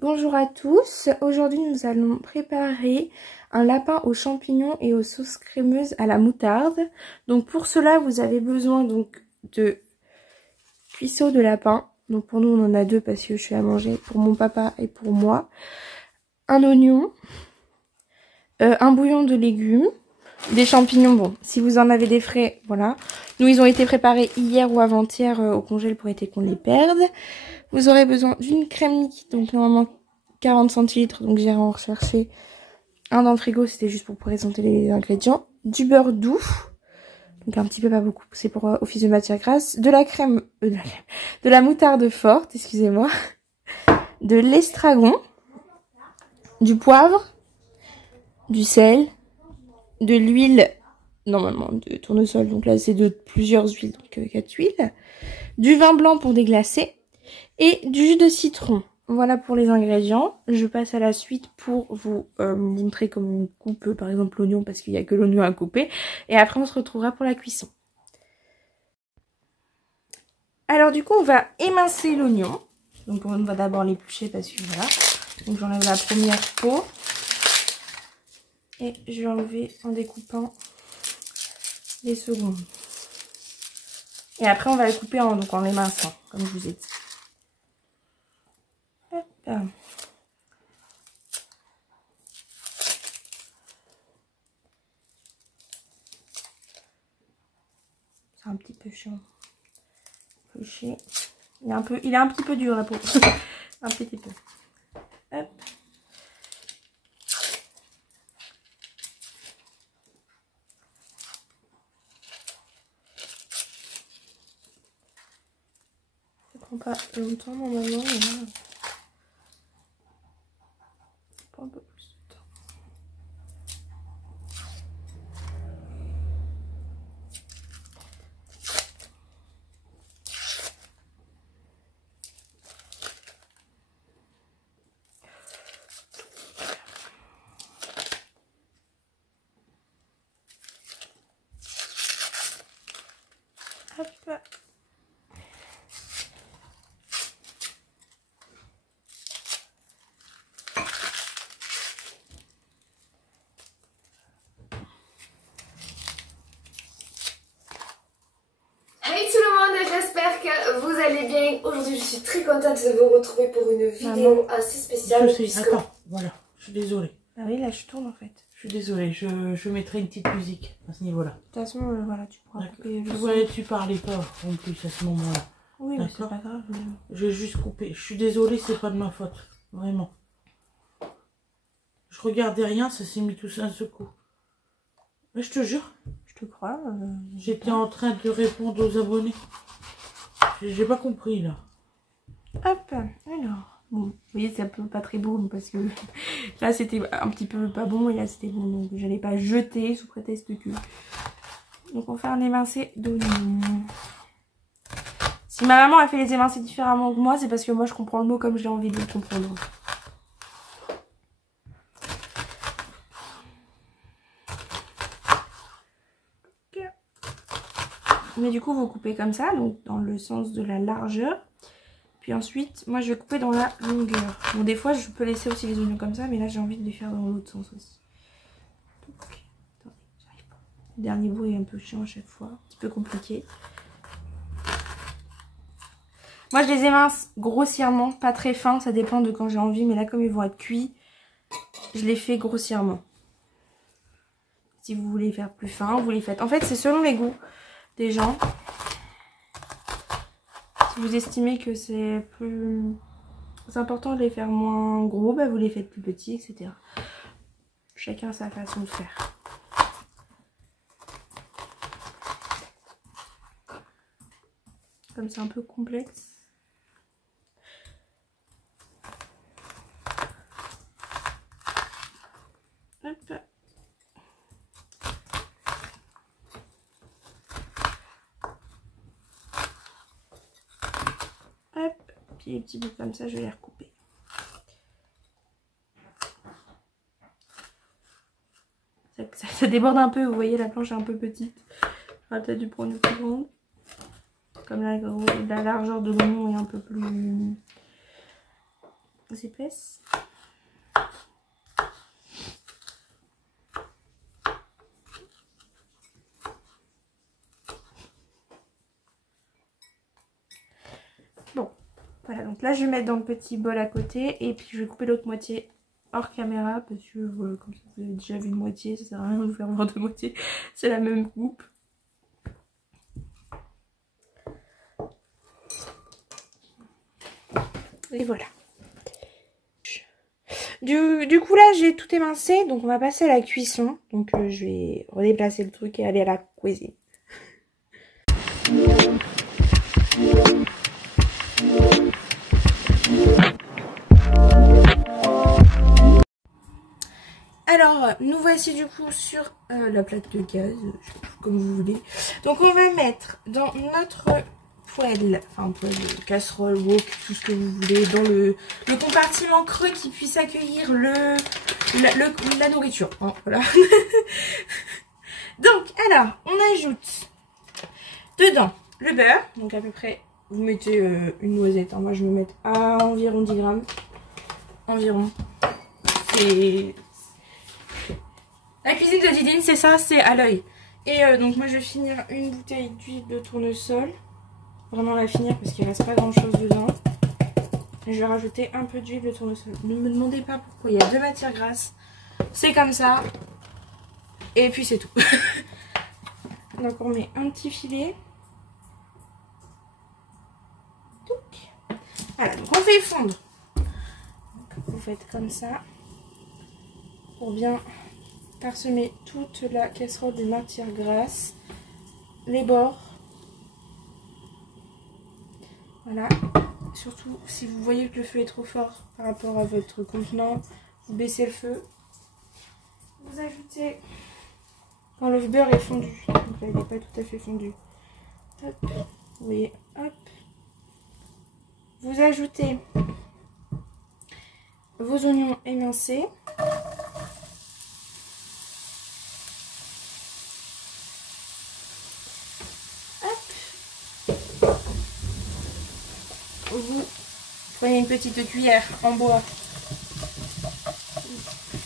Bonjour à tous, aujourd'hui nous allons préparer un lapin aux champignons et aux sauces crémeuses à la moutarde. Donc pour cela vous avez besoin donc de cuisseaux de lapin. Donc pour nous on en a deux parce que je suis à manger pour mon papa et pour moi. Un oignon, un bouillon de légumes, des champignons, bon si vous en avez des frais, voilà. Nous ils ont été préparés hier ou avant-hier au congèle pour éviter qu'on les perde. Vous aurez besoin d'une crème liquide, donc normalement 40 centilitres, donc j'irai en rechercher un dans le frigo, c'était juste pour présenter les ingrédients. Du beurre doux, donc un petit peu, pas beaucoup, c'est pour office de matière grasse. De la crème, de la moutarde forte, excusez-moi. De l'estragon, du poivre, du sel, de l'huile, normalement de tournesol, donc là c'est de plusieurs huiles, donc 4 huiles. Du vin blanc pour déglacer. Et du jus de citron. Voilà pour les ingrédients. Je passe à la suite pour vous montrer comment on coupe par exemple l'oignon parce qu'il n'y a que l'oignon à couper. Et après on se retrouvera pour la cuisson. Alors du coup on va émincer l'oignon. Donc on va d'abord l'éplucher parce que voilà. Donc j'enlève la première peau. Et je vais enlever en découpant les secondes. Et après on va le couper donc en éminçant comme je vous ai dit. C'est un petit peu chiant. Il est un petit peu dur la peau. Un petit peu. Hop. Ça prend pas longtemps normalement, mais là, ça prend un peu plus de temps. Hop. Hey tout le monde, j'espère que vous allez bien. Aujourd'hui je suis très contente de vous retrouver pour une vidéo assez spéciale. Attends, voilà, je suis désolée. Ah oui, là je tourne en fait. Je suis désolée, je mettrai une petite musique à ce niveau-là. De toute façon, voilà, tu pourras couper le son. Ouais, tu parlais pas en plus à ce moment-là. Oui, mais c'est pas grave. Je vais juste couper. Je suis désolée, c'est pas de ma faute. Vraiment. Je regardais rien, ça s'est mis tout ça d'un seul coup. Mais je te jure. Je te crois. J'étais en train de répondre aux abonnés. J'ai pas compris là. Hop, alors. Bon, vous voyez, c'est un peu pas très beau parce que là c'était un petit peu pas bon et là c'était bon. Donc j'allais pas jeter sous prétexte que. Donc on fait un émincé d'oignon. Si ma maman a fait les émincés différemment que moi, c'est parce que moi je comprends le mot comme j'ai envie de le comprendre. Mais du coup vous coupez comme ça, donc dans le sens de la largeur. Puis ensuite, moi je vais couper dans la longueur. Bon, des fois je peux laisser aussi les oignons comme ça, mais là j'ai envie de les faire dans l'autre sens aussi. Donc, attendez, j'arrive pas. Le dernier bout est un peu chiant à chaque fois, un petit peu compliqué. Moi je les émince grossièrement, pas très fin, ça dépend de quand j'ai envie, mais là comme ils vont être cuits, je les fais grossièrement. Si vous voulez faire plus fin, vous les faites. En fait c'est selon les goûts des gens. Si vous estimez que c'est important de les faire moins gros, bah vous les faites plus petits, etc. Chacun a sa façon de faire. Comme c'est un peu complexe. Hop. Hop. Puis les petits bouts comme ça, je vais les recouper. Ça déborde un peu, vous voyez la planche est un peu petite. J'aurais peut-être dû prendre une plus grande. Comme la largeur de l'oignon est un peu plus épaisse. Bon, voilà, donc là je vais mettre dans le petit bol à côté et puis je vais couper l'autre moitié hors caméra parce que comme ça vous avez déjà vu une moitié, ça sert à rien de vous faire voir deux moitiés, c'est la même coupe. Et voilà. Du coup là j'ai tout émincé, donc on va passer à la cuisson. Donc je vais redéplacer le truc et aller à la cuisine. Alors nous voici du coup sur la plaque de gaz, comme vous voulez. Donc on va mettre dans notre poêle, enfin poêle, casserole, wok, tout ce que vous voulez, dans le compartiment creux qui puisse accueillir la nourriture. Hein, voilà. Donc alors on ajoute dedans le beurre, donc à peu près vous mettez une noisette, hein. Moi je vais mettre à environ 10 grammes, environ. C'est... La cuisine de Didine, c'est ça, c'est à l'œil. Et donc moi je vais finir une bouteille d'huile de tournesol. Vraiment la finir parce qu'il reste pas grand chose dedans. Et je vais rajouter un peu d'huile de tournesol. Ne me demandez pas pourquoi, il y a 2 matières grasses. C'est comme ça. Et puis c'est tout. Donc on met un petit filet. Voilà, donc on fait fondre. Vous faites comme ça. Pour bien parsemer toute la casserole de matière grasse, les bords. Voilà. Surtout si vous voyez que le feu est trop fort par rapport à votre contenant, vous baissez le feu. Vous ajoutez quand le beurre est fondu. Donc là il n'est pas tout à fait fondu. Hop. Vous voyez, hop. Vous ajoutez vos oignons émincés. Vous prenez une petite cuillère en bois.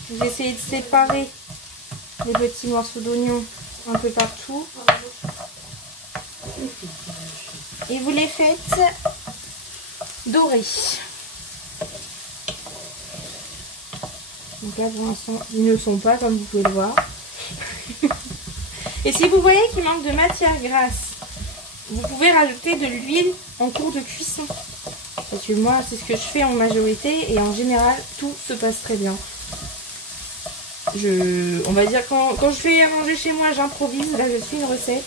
Vous essayez de séparer les petits morceaux d'oignon un peu partout. Et vous les faites dorer. Donc là pour l'instant ils ne sont pas comme vous pouvez le voir. Et si vous voyez qu'il manque de matière grasse, vous pouvez rajouter de l'huile en cours de cuisson. Parce que moi, c'est ce que je fais en majorité et en général, tout se passe très bien. On va dire, quand je fais à manger chez moi, j'improvise. Là, je suis une recette.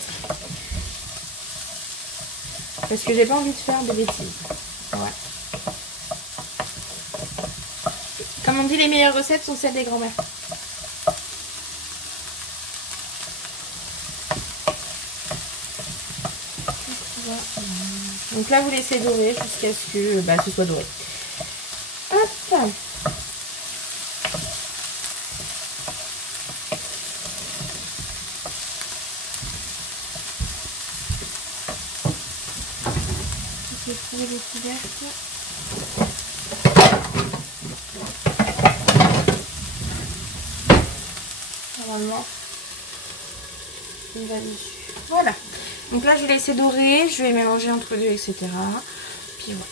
Parce que j'ai pas envie de faire de bêtises. Ouais. Comme on dit, les meilleures recettes sont celles des grands-mères. Donc là vous laissez dorer jusqu'à ce que ce soit doré. Hop. Je vais trouver les couvercles. Normalement, il va dessus. Voilà. Donc là je vais laisser dorer, je vais mélanger entre deux, etc. Puis voilà.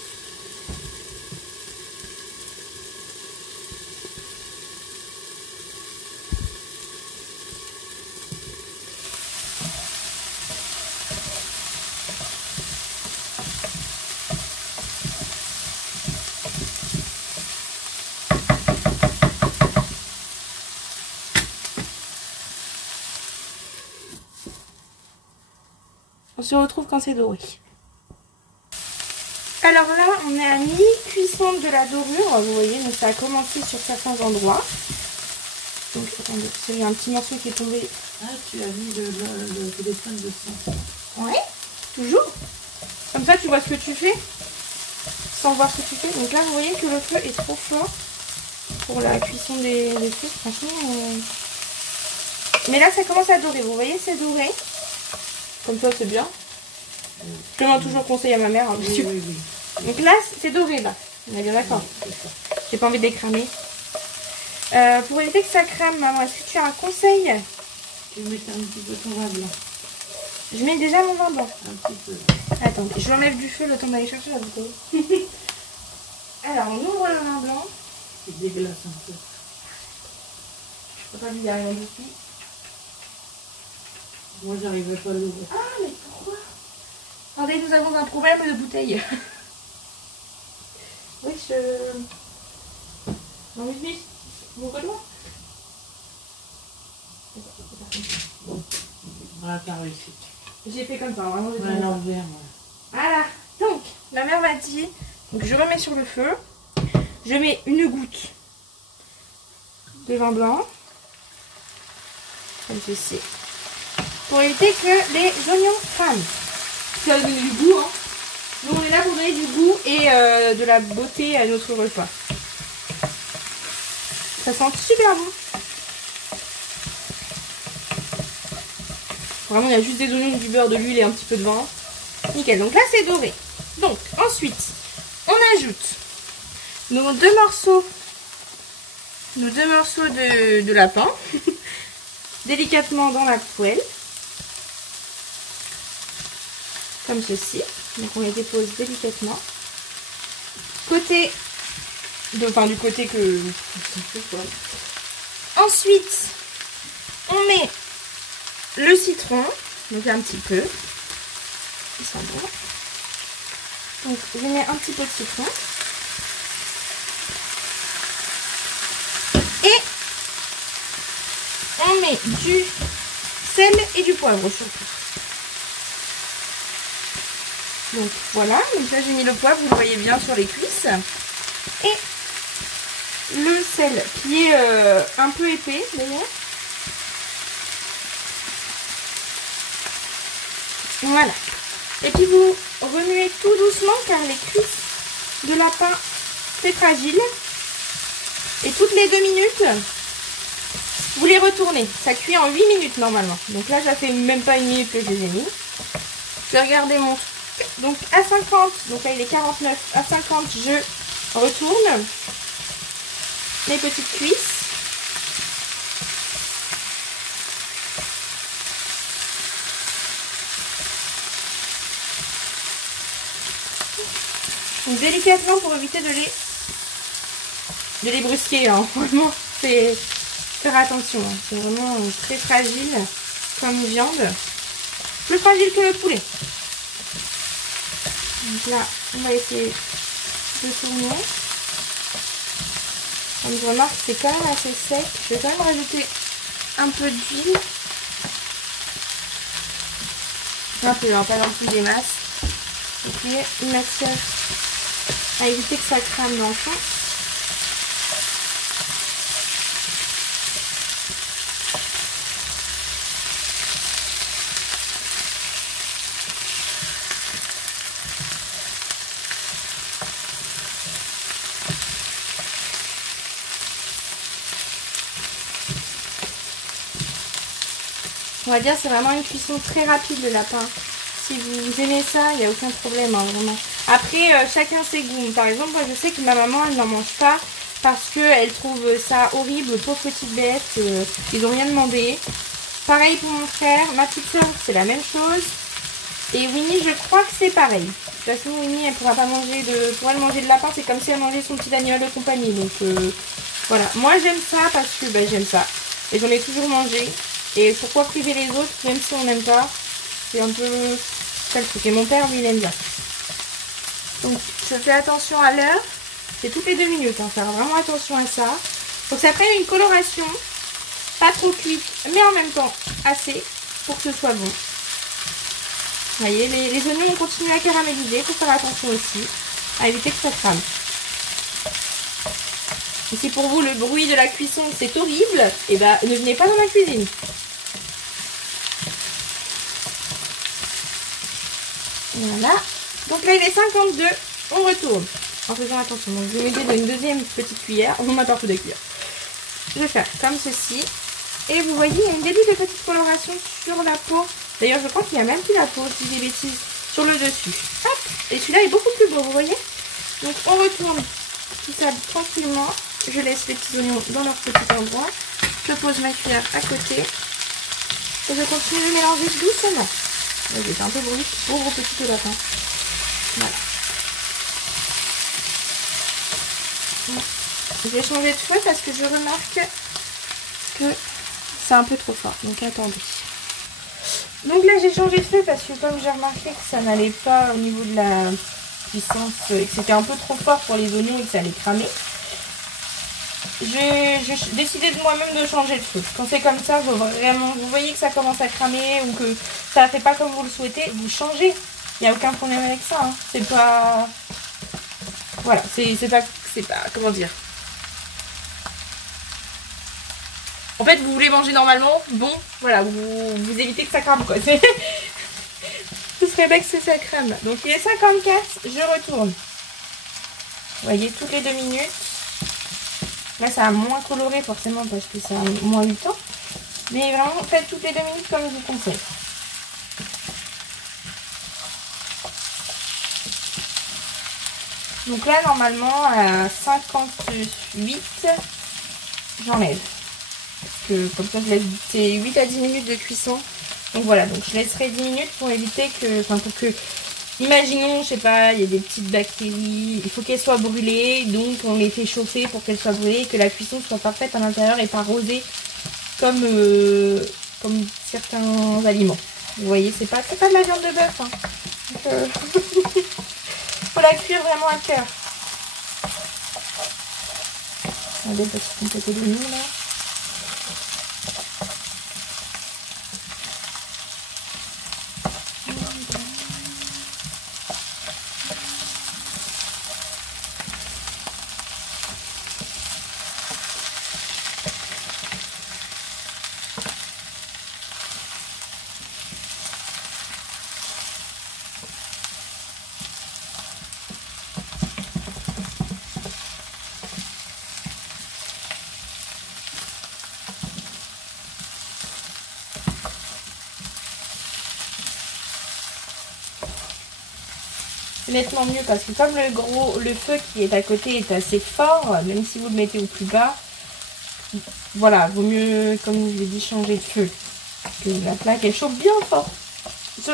On se retrouve quand c'est doré. Alors là, on est à mi-cuisson de la dorure, vous voyez, donc ça a commencé sur certains endroits. Donc attendez, j'ai un petit morceau qui est tombé. Ah, tu as mis le téléphone de ça. Ouais, toujours. Comme ça, tu vois ce que tu fais, sans voir ce que tu fais. Donc là, vous voyez que le feu est trop fort pour la cuisson des trucs, franchement. Mais là, ça commence à dorer, vous voyez, c'est doré. Comme ça, c'est bien. Je demande toujours conseil à ma mère. Hein, oui. Donc là, c'est doré, là. On est bien d'accord. J'ai pas envie de les cramer. Pour éviter que ça crame, maman, est-ce que tu as un conseil? Tu mets un petit peu ton vin blanc. Je mets déjà mon vin blanc. Un petit peu. Attends, je l'enlève du feu le temps d'aller chercher la bouteille. Alors, on ouvre le vin blanc. C'est dégueulasse un peu. Je peux pas lui dire rien dessus. Moi, j'arrivais pas à l'ouvrir. Ah, mais pourquoi? Attendez, nous avons un problème de bouteille. Oui, Non, oui, mon moi. Voilà, t'as réussi. J'ai fait comme ça, vraiment. On va l'enlever, moi. Voilà. Donc, la mère m'a dit. Donc, je remets sur le feu. Je mets une goutte de vin blanc. Comme ceci. Pour éviter que les oignons crament. Ça va donner du goût, hein. Nous, on est là pour donner du goût et de la beauté à notre repas. Ça sent super bon. Vraiment, il y a juste des oignons, du beurre, de l'huile et un petit peu de vin. Nickel. Donc là, c'est doré. Donc, ensuite, on ajoute nos deux morceaux de lapin délicatement dans la poêle. Comme ceci. Donc on les dépose délicatement. Du côté que... Ensuite, on met le citron. Donc un petit peu. Il sent bon. Donc je mets un petit peu de citron. Et on met du sel et du poivre surtout. Donc voilà, donc là j'ai mis le poivre, vous le voyez bien sur les cuisses. Et le sel qui est un peu épais d'ailleurs. Voilà. Et puis vous remuez tout doucement car les cuisses de lapin c'est fragile. Et toutes les 2 minutes, vous les retournez. Ça cuit en 8 minutes normalement. Donc là ça fait même pas 1 minute que je les ai mis. Je vais regarder mon... Donc à 50, donc là il est 49, à 50 je retourne mes petites cuisses. Donc délicatement pour éviter de les brusquer, hein. Vraiment c'est faire attention, hein. C'est vraiment très fragile comme viande, plus fragile que le poulet. Donc là, on va essayer de tourner. Comme je remarque, c'est quand même assez sec. Je vais quand même rajouter un peu d'huile. Un peu, hein, pas non plus des masses. Et puis, une matière à éviter que ça crame dans le fond. On va dire c'est vraiment une cuisson très rapide le lapin. Si vous aimez ça, il n'y a aucun problème, hein, vraiment. Après, chacun ses goûts. Par exemple, moi je sais que ma maman, elle n'en mange pas parce qu'elle trouve ça horrible, pauvre petite bête. Ils n'ont rien demandé. Pareil pour mon frère, ma petite soeur, c'est la même chose. Et Winnie, je crois que c'est pareil. De toute façon, Winnie, elle ne pourra pas manger pour elle manger de lapin, c'est comme si elle mangeait son petit animal de compagnie. Donc voilà. Moi, j'aime ça parce que j'aime ça. Et j'en ai toujours mangé. Et pourquoi priver les autres, même si on n'aime pas? C'est un peu ça le truc. Et mon père, lui, il aime bien. Donc, je fais attention à l'heure. C'est toutes les 2 minutes. Hein. Faire vraiment attention à ça. Donc, ça fait une coloration. Pas trop cuite, mais en même temps assez pour que ce soit bon. Vous voyez, les oignons ont continué à caraméliser. Il faut faire attention aussi à éviter que ça crame. Et si pour vous, le bruit de la cuisson, c'est horrible, et ne venez pas dans ma cuisine. Voilà. Donc là, il est 52. On retourne. En faisant attention. Donc, je vais mettre une deuxième petite cuillère. On m'a partout des cuillères. Je vais faire comme ceci. Et vous voyez, il y a une début de petite coloration sur la peau. D'ailleurs, je crois qu'il n'y a même plus la peau, si je dis des bêtises, sur le dessus. Hop. Et celui-là est beaucoup plus beau, vous voyez. Donc, on retourne tout ça tranquillement. Je laisse les petits oignons dans leur petit endroit. Je pose ma cuillère à côté. Et je continue de mélanger doucement. Vas-y, c'est un peu brûlé. Pauvre petit lapin. Voilà. J'ai changé de feu parce que je remarque que c'est un peu trop fort. Donc attendez. Donc là j'ai changé de feu parce que comme j'ai remarqué que ça n'allait pas au niveau de la puissance et que c'était un peu trop fort pour les oignons et que ça allait cramer. J'ai décidé de moi-même de changer de feu. Quand c'est comme ça, vous voyez que ça commence à cramer ou que ça ne fait pas comme vous le souhaitez, vous changez. Il n'y a aucun problème avec ça. Hein. C'est pas... Voilà, c'est pas... Comment dire? En fait, vous voulez manger normalement, bon, voilà, vous évitez que ça crame, quoi. Ce serait bien que ça crame. Donc, il est 54, je retourne. Vous voyez, toutes les 2 minutes. Là, ça a moins coloré, forcément, parce que ça a moins eu le temps. Mais vraiment, faites toutes les 2 minutes comme je vous conseille. Donc là, normalement, à 58, j'enlève. Que, comme ça, je laisse, c'est 8 à 10 minutes de cuisson. Donc voilà, donc je laisserai 10 minutes pour éviter que, pour que, imaginons, je sais pas, il y a des petites bactéries, il faut qu'elles soient brûlées, donc on les fait chauffer pour qu'elles soient brûlées et que la cuisson soit parfaite à l'intérieur et pas rosée comme, comme certains aliments. Vous voyez, c'est pas de la viande de bœuf. Hein. Donc, faut la cuire vraiment à cœur. Regardez, petite quantité d'oignons là. Nettement mieux parce que comme le feu qui est à côté est assez fort, même si vous le mettez au plus bas, voilà, vaut mieux, comme je l'ai dit, changer de feu. Parce que la plaque elle chauffe bien fort.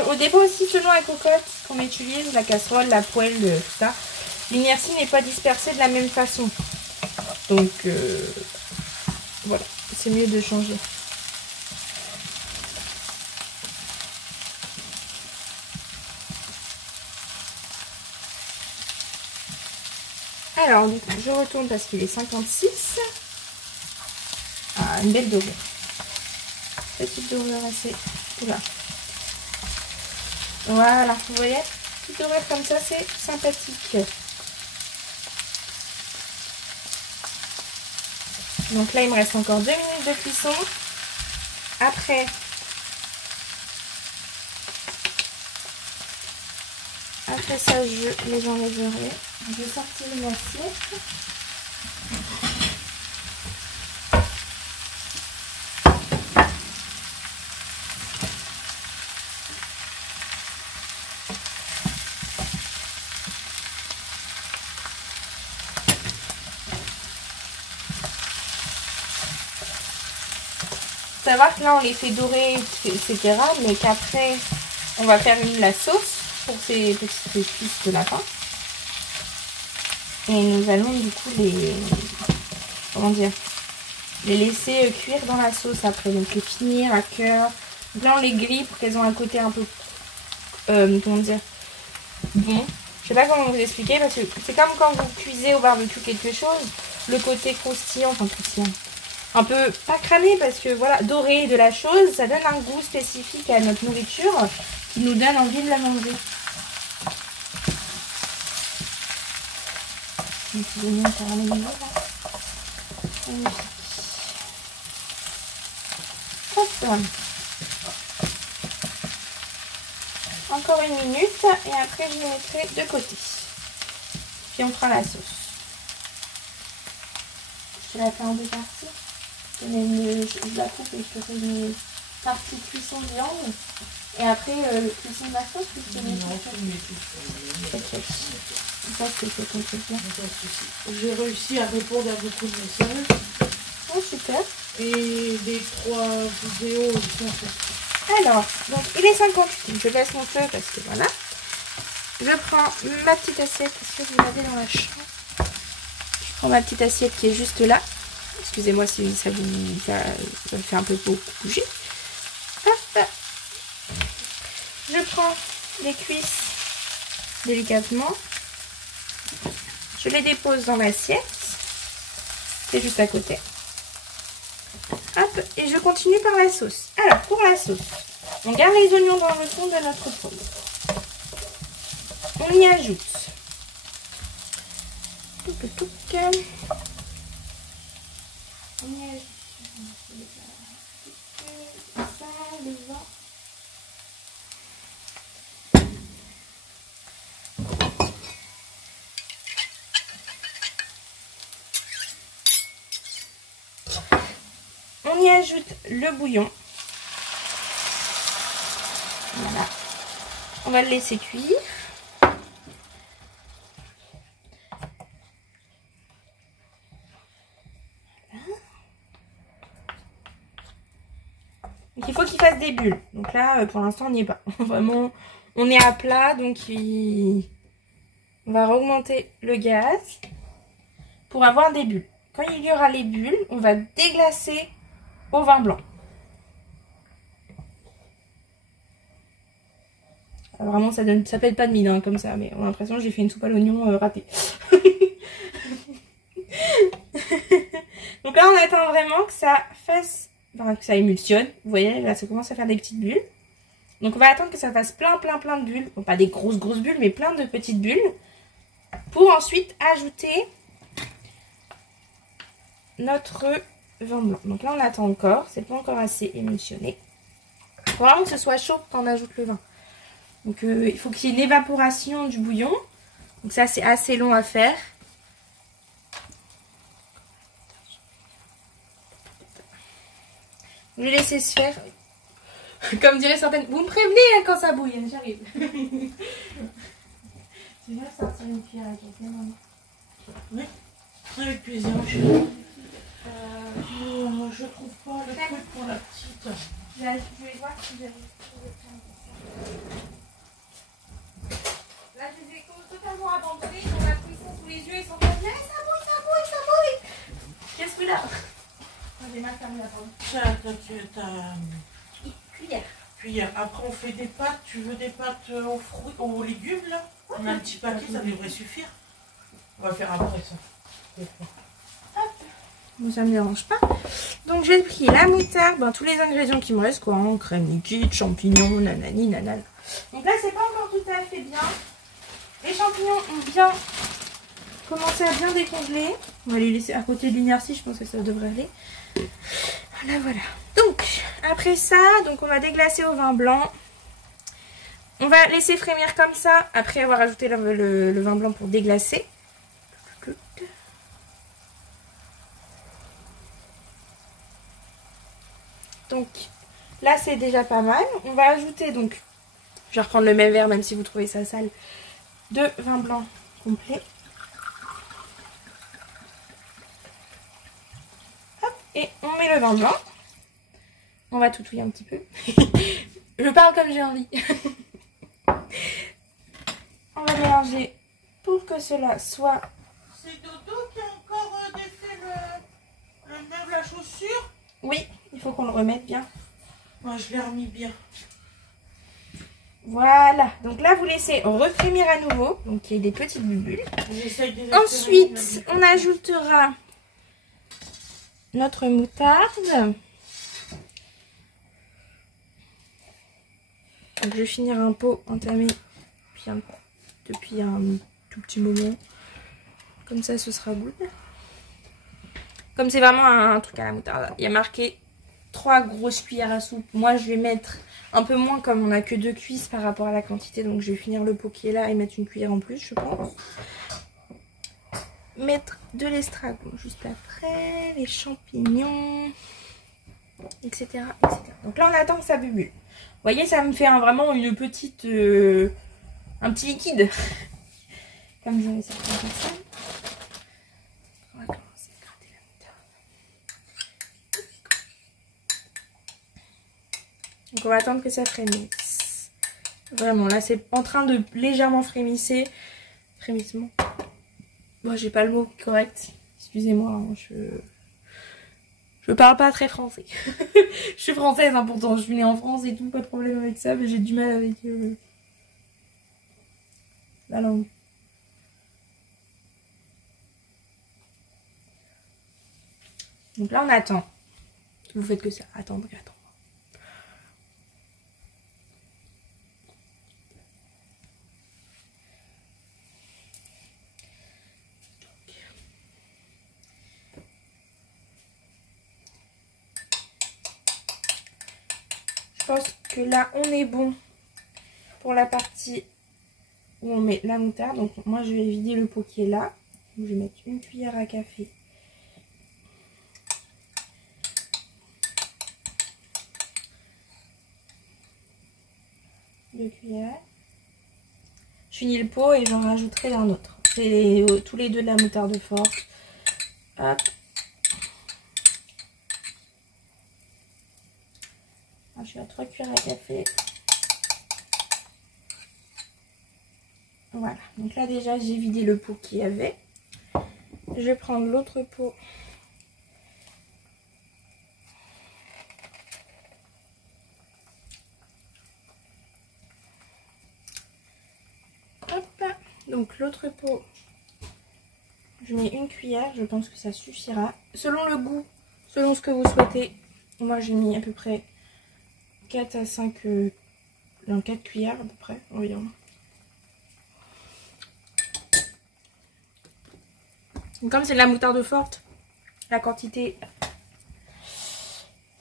Au dépôt aussi, selon la cocotte qu'on utilise, la casserole, la poêle, tout ça, l'inertie n'est pas dispersée de la même façon. Donc voilà, c'est mieux de changer. Alors, du coup, je retourne parce qu'il est 56. Ah, une belle dorure. Petite dorure assez... Oula. Voilà, vous voyez, petite dorure comme ça, c'est sympathique. Donc là, il me reste encore 2 minutes de cuisson. Après ça, je les enlèverai. Je vais sortir une assiette. Savoir que là on les fait dorer, etc. Mais qu'après on va faire la sauce pour ces petites cuisses de lapin. Et nous allons du coup les laisser cuire dans la sauce après. Donc les finir à cœur. Donc là on les grille pour qu'elles ont un côté un peu, bon. Je sais pas comment vous expliquer parce que c'est comme quand vous cuisez au barbecue quelque chose. Le côté croustillant, enfin croustillant. Un peu, pas cramé parce que voilà, doré de la chose, ça donne un goût spécifique à notre nourriture qui nous donne envie de la manger. Un petit oignon caramélisé là. Hop. Encore 1 minute et après je les mettrai de côté. Puis on fera la sauce. Je la fais en 2 parties. Je la coupe et je ferai partie cuisson de viande. Et après, cuisson de la sauce, ou tu mets tout ça? Ok. Ça, c'est ton truc bien. J'ai réussi à répondre à beaucoup de messages. Oh, super. Et les 3 vidéos sont faites. Alors, donc il est 58. Je baisse mon feu parce que voilà. Je prends ma petite assiette. Est-ce que vous l'avez dans la chambre? Je prends ma petite assiette qui est juste là. Excusez-moi si ça vous fait un peu bouger. Hop. Je prends les cuisses délicatement. Je les dépose dans l'assiette. C'est juste à côté. Hop, et je continue par la sauce. Alors, pour la sauce, on garde les oignons dans le fond de notre poêle. On y ajoute on y ajoute ça, le vin. On y ajoute le bouillon. Voilà. On va le laisser cuire. Donc il faut qu'il fasse des bulles. Donc là, pour l'instant, on n'y est pas. Vraiment, on est à plat. Donc on va augmenter le gaz pour avoir des bulles. Quand il y aura les bulles, on va déglacer au vin blanc. Alors vraiment, ça pète pas de mine hein, comme ça, mais on a l'impression que j'ai fait une soupe à l'oignon ratée. Donc là, on attend vraiment que ça fasse, enfin, que ça émulsionne. Vous voyez, là, ça commence à faire des petites bulles. Donc on va attendre que ça fasse plein de bulles. Bon, pas des grosses bulles, mais plein de petites bulles. Pour ensuite ajouter notre vin blanc. Donc là, on attend encore. C'est pas encore assez émulsionné. Il faut vraiment que ce soit chaud quand on ajoute le vin. Donc il faut qu'il y ait une évaporation du bouillon. Donc ça, c'est assez long à faire. Je vais laisser se faire. Comme diraient certaines. Vous me prévenez hein, quand ça bouille, hein, j'arrive. C'est bien de sortir une cuillère avec elle, maman. Oui, avec plaisir. Je trouve pas le truc pour la petite. Je vais voir si j'avais trouvé ça. Là, je les ai totalement abandonnés. Ils ont la cuisson sous les yeux. Ils sont comme ça bouille. Qu'est-ce que là? J'ai mal fermé la porte. Cuillère. Après, on fait des pâtes. Tu veux des pâtes aux fruits, aux légumes là? On a un petit paquet, ça devrait suffire. On va le faire après ça. Bon, ça me dérange pas. Donc j'ai pris la moutarde, ben, tous les ingrédients qui me restent quoi, hein, crème liquide, champignons, nanani, nanana. Donc là c'est pas encore tout à fait bien. Les champignons ont bien commencé à bien décongeler. On va les laisser à côté de l'inertie, je pense que ça devrait aller. Voilà. Donc après ça, donc on va déglacer au vin blanc. On va laisser frémir comme ça après avoir ajouté le vin blanc pour déglacer. Donc là c'est déjà pas mal. On va ajouter donc, je vais reprendre le même verre même si vous trouvez ça sale, de vin blanc complet. Hop, et on met le vin blanc. On va toutouiller un petit peu. Je parle comme j'ai envie. On va mélanger pour que cela soit... C'est Dodo qui a encore défait le meuble à chaussures? Oui, il faut qu'on le remette bien. Moi, je l'ai remis bien. Voilà. Donc là, vous laissez refrémir à nouveau. Donc, il y a des petites bulles. Ensuite, on ajoutera notre moutarde. Donc, je vais finir un pot entamé depuis un tout petit moment. Comme ça, ce sera good. Comme c'est vraiment un truc à la moutarde, il y a marqué 3 grosses cuillères à soupe. Moi, je vais mettre un peu moins comme on n'a que 2 cuisses par rapport à la quantité. Donc, je vais finir le pot qui est là et mettre une cuillère en plus, je pense. Mettre de l'estragon juste après, les champignons. etc., etc. Donc là, on attend que ça bubule. Vous voyez, ça me fait vraiment une petite... un petit liquide. Comme dirait certaines personnes. On va commencer à gratter la moutarde. Donc on va attendre que ça frémisse. Vraiment, là c'est en train de légèrement frémisser. Frémissement. Bon, j'ai pas le mot correct. Excusez-moi, hein, je parle pas très français. Je suis française, hein, pourtant je suis née en France et tout, pas de problème avec ça, mais j'ai du mal avec la langue. Donc là on attend. Vous faites que ça, attendre et attendre. Je pense que là on est bon pour la partie où on met la moutarde. Donc moi je vais vider le pot qui est là. Donc, je vais mettre une cuillère à café. Deux cuillères. Je finis le pot et j'en rajouterai un autre. C'est tous les deux de la moutarde forte. Hop. Je suis à 3 cuillères à café. Voilà. Donc là déjà j'ai vidé le pot qu'il y avait. Je vais prendre l'autre pot. Hop. Donc l'autre pot. Je mets une cuillère. Je pense que ça suffira. Selon le goût, selon ce que vous souhaitez. Moi j'ai mis à peu près 4 à 5, 4 cuillères à peu près, environ. Donc, comme c'est de la moutarde forte, la quantité,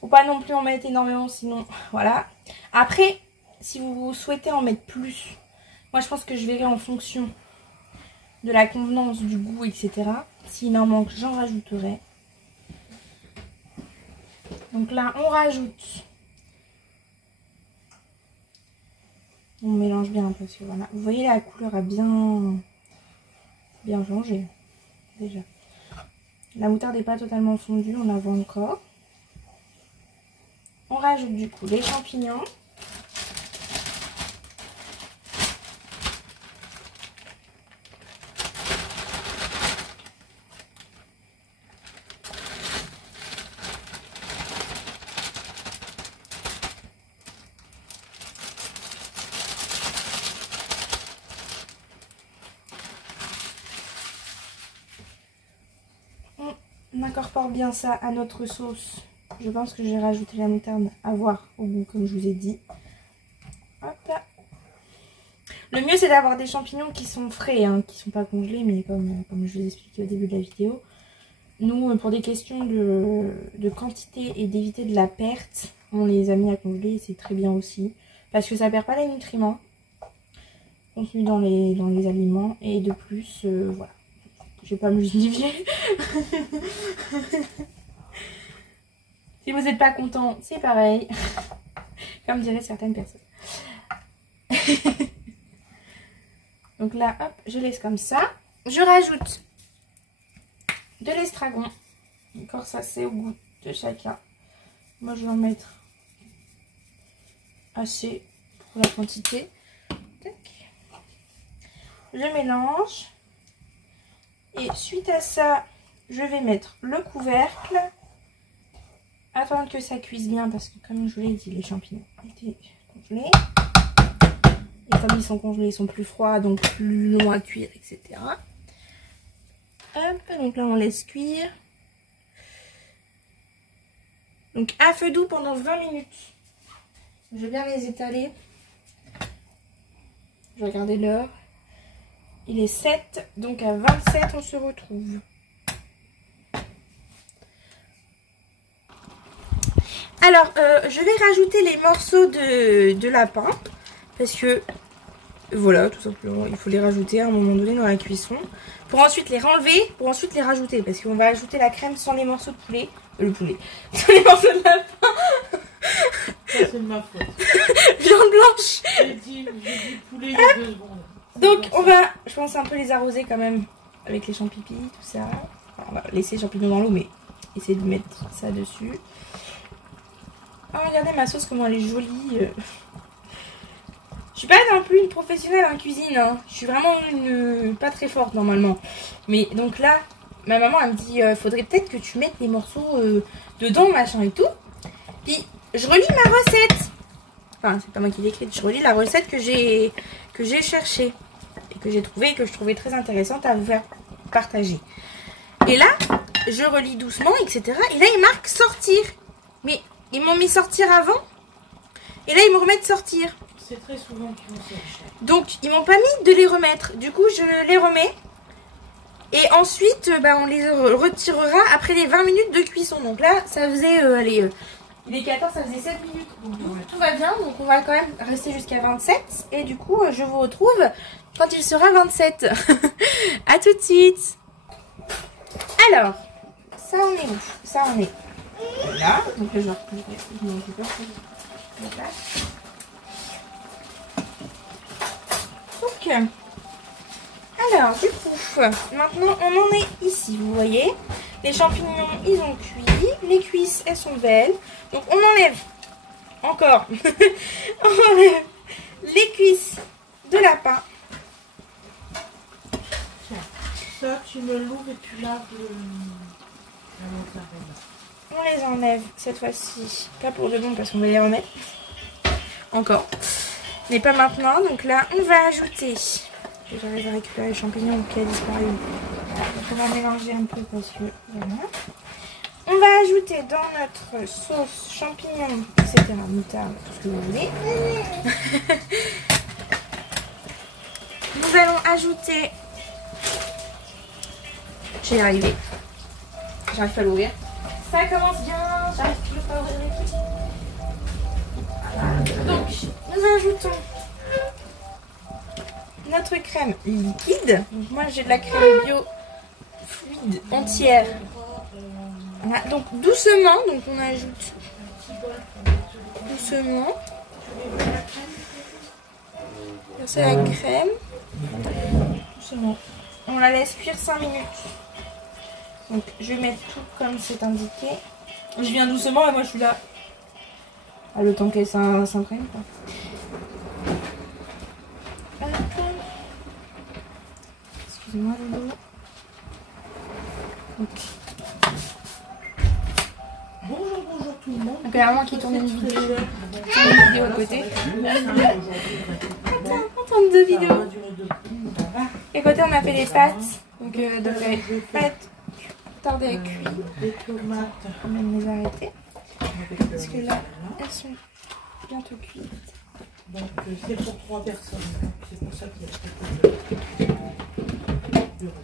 faut pas non plus en mettre énormément, sinon, voilà. Après, si vous souhaitez en mettre plus, moi je pense que je verrai en fonction de la convenance, du goût, etc. S'il en manque, j'en rajouterai. Donc là, on rajoute... On mélange bien parce que voilà. Vous voyez la couleur a bien changé déjà. La moutarde n'est pas totalement fondue, on la voit encore. On rajoute du coup les champignons. On incorpore bien ça à notre sauce. Je pense que je vais rajouter la moutarde à voir au goût comme je vous ai dit. Hop là. Le mieux c'est d'avoir des champignons qui sont frais, hein, qui ne sont pas congelés, mais comme je vous ai expliqué au début de la vidéo. Nous, pour des questions de quantité et d'éviter de la perte, on les a mis à congeler et c'est très bien aussi. Parce que ça ne perd pas les nutriments contenus dans les aliments. Et de plus, voilà. Je vais pas me justifier. Si vous n'êtes pas content, c'est pareil. Comme diraient certaines personnes. Donc là, hop, je laisse comme ça. Je rajoute de l'estragon. Encore ça, c'est au goût de chacun. Moi, je vais en mettre assez pour la quantité. Tac. Je mélange. Et suite à ça, je vais mettre le couvercle. Attendre que ça cuise bien parce que comme je vous l'ai dit, les champignons étaient congelés. Et comme ils sont congelés, ils sont plus froids, donc plus longs à cuire, etc. Hop, donc là on laisse cuire. Donc à feu doux pendant 20 minutes. Je vais bien les étaler. Je vais regarder l'heure. Il est 7, donc à 27 on se retrouve. Alors, je vais rajouter les morceaux de lapin. Parce que, voilà, tout simplement, il faut les rajouter à un moment donné dans la cuisson. Pour ensuite les renlever, pour ensuite les rajouter. Parce qu'on va ajouter la crème sans les morceaux de poulet. Le poulet. Sans les morceaux de lapin. C'est de ma faute. Viande blanche. J'ai dit poulet il y a 2 secondes. Donc on va, je pense, un peu les arroser quand même avec les champignons, tout ça. Enfin, on va laisser les champignons dans l'eau, mais essayer de mettre ça dessus. Oh, regardez ma sauce, comment elle est jolie. Je suis pas non plus une professionnelle en cuisine, hein. Je suis vraiment pas très forte normalement. Mais donc là, ma maman elle me dit, faudrait peut-être que tu mettes des morceaux dedans, machin et tout. Puis je relis ma recette. Enfin, c'est pas moi qui l'ai écrite, je relis la recette que j'ai cherchée. Et que j'ai trouvée, que je trouvais très intéressante à vous faire partager. Et là, je relis doucement, etc. Et là, il marque sortir. Mais ils m'ont mis sortir avant. Et là, ils me remettent sortir. C'est très souvent qu'ils vont chercher. Donc, ils m'ont pas mis de les remettre. Du coup, je les remets. Et ensuite, on les retirera après les 20 minutes de cuisson. Donc là, ça faisait, allez, il est 14, ça faisait 7 minutes. Donc tout va bien. Donc on va quand même rester jusqu'à 27. Et du coup, je vous retrouve quand il sera 27. À tout de suite. Alors, ça on est où? Ça on est là. Donc là, je vais donc, alors, du coup, maintenant on en est ici, vous voyez. Les champignons, ils ont cuit. Les cuisses, elles sont belles. Donc on enlève encore on enlève les cuisses de lapin. Ça, tu me l'ouvres et tu laves la mozzarella. On les enlève cette fois-ci. Pas pour de bon parce qu'on va les remettre. Encore. Mais pas maintenant. Donc là, on va ajouter. J'arrive à récupérer le champignon qui a disparu. Donc on va mélanger un peu parce que voilà. On va ajouter dans notre sauce champignons, etc. Moutarde, tout ce que vous voulez. Nous allons ajouter. J'y ai arrivé. J'arrive pas à l'ouvrir. Ça commence bien. J'arrive toujours pas à ouvrir les trucs. Donc, nous ajoutons notre crème liquide. Donc, moi, j'ai de la crème bio fluide entière. Voilà. Donc, doucement. Donc, on ajoute doucement. C'est la crème. Doucement. On la laisse cuire 5 minutes. Donc je vais mettre tout comme c'est indiqué. Je viens doucement et moi je suis là. Ah, le temps qu'elle s'imprègne quoi. Excusez-moi Loulou. Ok. Bonjour tout le monde. Donc vraiment qui tourne une vidéo à côté. Attends, 2 vidéos. Et à côté on a fait les pâtes. Donc devrait pas tarder à cuire. Des tomates. On va même les arrêter. Parce que là, elles sont bientôt cuites. Donc c'est pour 3 personnes. C'est pour ça qu'il y a très peu de bureau.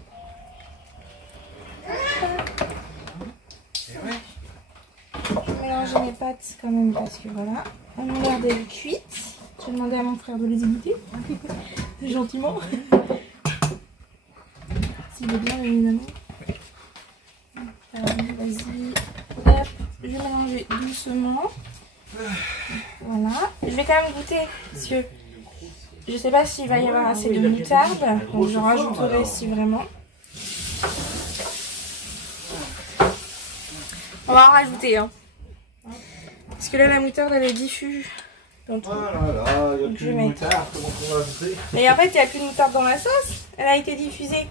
Je vais mélanger mes pâtes quand même parce que voilà. Elles m'ont l'air d'être cuites. J'ai demandé à mon frère de les imiter. Gentiment. S'il est bien évidemment. Vas-y. Hop. Je vais mélanger doucement. Voilà. Je vais quand même goûter parce que je sais pas s'il va y avoir assez de moutarde. Donc je rajouterai si vraiment. On va en rajouter hein. Parce que là la moutarde elle est diffuse dans tout. Oh là là, il n'y a plus de moutarde, comment on va ajouter? Mais en fait il n'y a plus de moutarde dans la sauce. Elle a été diffusée.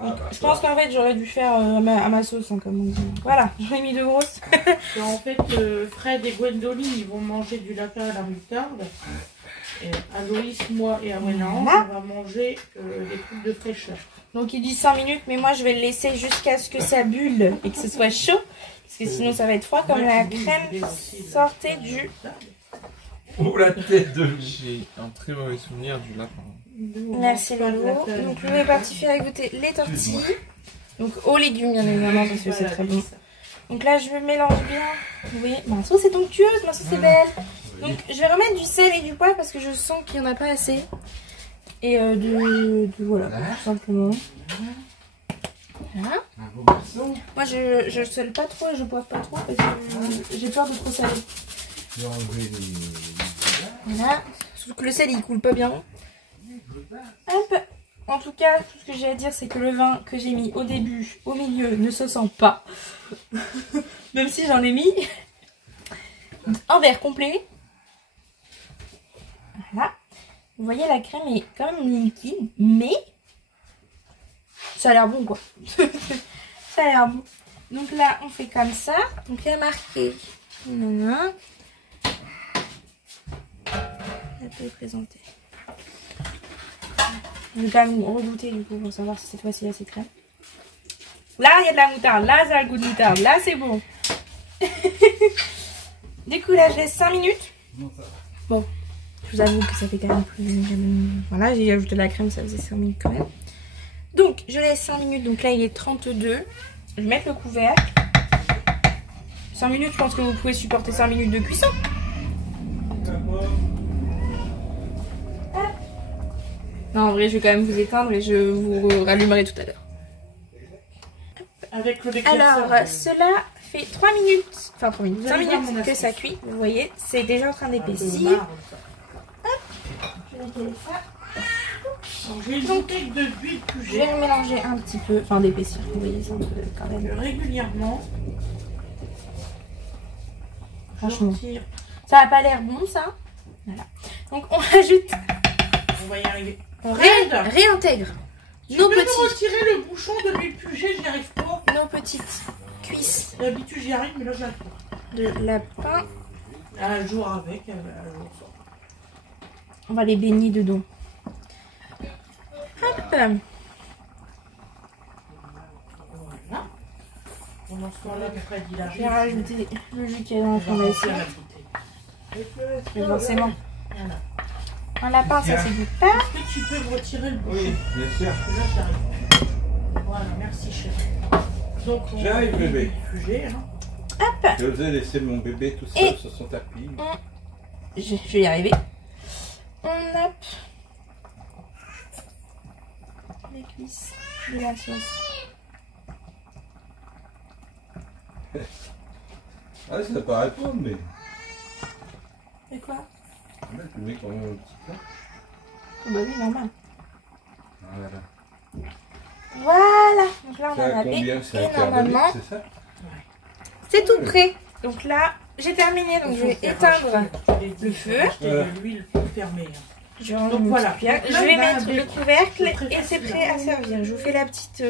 Donc, je pense qu'en fait j'aurais dû faire à ma sauce hein, comme on dit. Voilà, j'en ai mis 2 grosses. En fait Fred et Gwendoline ils vont manger du lapin à la moutarde. Et Aloïs, moi et Awena, on va manger des trucs de fraîcheur. Donc il dit 5 minutes mais moi je vais le laisser jusqu'à ce que ça bulle et que ce soit chaud. Parce que sinon ça va être froid comme la crème sortait du... Oh la tête de... J'ai un très mauvais souvenir du lapin. Merci Lolo. Donc on est parti faire goûter les tortilles. Donc aux légumes bien évidemment parce que c'est très bon. Donc là je me mélange bien. Oui, ma sauce est onctueuse, ma sauce est belle. Donc je vais remettre du sel et du poivre parce que je sens qu'il n'y en a pas assez. Et voilà, tout simplement. Voilà. Moi je sale pas trop et je poivre pas trop parce que j'ai peur de trop saler. Voilà. Sauf que le sel il coule pas bien. Hop. En tout cas, tout ce que j'ai à dire, c'est que le vin que j'ai mis au début, au milieu, ne se sent pas. Même si j'en ai mis un verre complet. Voilà. Vous voyez, la crème est quand même liquide, mais ça a l'air bon, quoi. Ça a l'air bon. Donc là, on fait comme ça. Donc il y a marqué. Je peux le présenter. Je vais quand même regoûter du coup pour savoir si cette fois-ci il y a cette crème. Là, il y a de la moutarde. Là, ça a le goût de moutarde. Là, c'est bon. Du coup, là, je laisse 5 minutes. Bon, je vous avoue que ça fait quand même plus... Voilà, j'ai ajouté de la crème, ça faisait 5 minutes quand même. Donc, je laisse 5 minutes. Donc là, il est 32. Je vais mettre le couvercle. 5 minutes, je pense que vous pouvez supporter 5 minutes de cuisson. Non, en vrai, je vais quand même vous éteindre et je vous rallumerai tout à l'heure. Avec le Alors, cela fait 3 minutes, enfin 3 minutes, 5 minutes que ça cuit. Vous voyez, c'est déjà en train d'épaissir. Hop, je vais mettre ça. J'ai une bouteille d'huile que je vais le mélanger un petit peu, enfin d'épaissir, vous voyez, ça quand même. Régulièrement. Franchement, ça n'a pas l'air bon ça. Voilà. Donc on ajoute. On va y arriver. On réintègre nos peux me petits. retirer le bouchon de l'huile Puget, j'y arrive pas. Nos petites cuisses. D'habitude j'y arrive, mais là j'y arrive pas. De lapin. Un jour avec, un jour sans. On va les baigner dedans. Hop. Voilà. Pendant ce temps-là, Fred, il arrive. Je vais rajouter le jus qu'il y a dans la fondation. Mais forcément. Voilà. Un lapin, ça se goûte pas. Est-ce que tu peux me retirer le bouchon? Oui, bien sûr. Là, j'arrive. Voilà, merci, chérie. Donc, j'arrive, bébé. Puget, hein. Hop. Je vous ai laissé mon bébé tout seul sur son tapis. Je vais y arriver. On nappe les cuisses de la sauce. Ah, ça paraît pas, mais... C'est quoi? Tu mets quand même un petit peu. Oh bah oui, normal. Voilà. Voilà. Donc là, on Ça en a a combien? et C'est un quart de normalement, litre, c'est ça? c'est tout prêt. Donc là, j'ai terminé. Donc je vais éteindre le feu. Voilà. L'huile pour fermer. Je range donc mon voilà. petit pierre. Je vais mettre le couvercle et c'est prêt à servir. Je vous fais la petite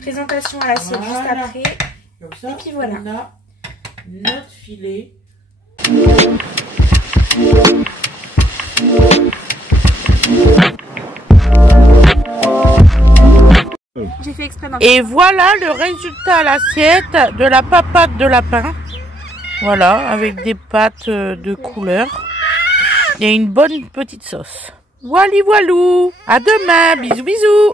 présentation à l'assiette juste après. Comme ça, et puis voilà. On a notre filet. J'ai fait exprès d'en... Et voilà le résultat à l'assiette de la papade de lapin. Voilà, avec des pâtes de couleur. Et une bonne petite sauce. Voilà, voilou. À demain. Bisous, bisous.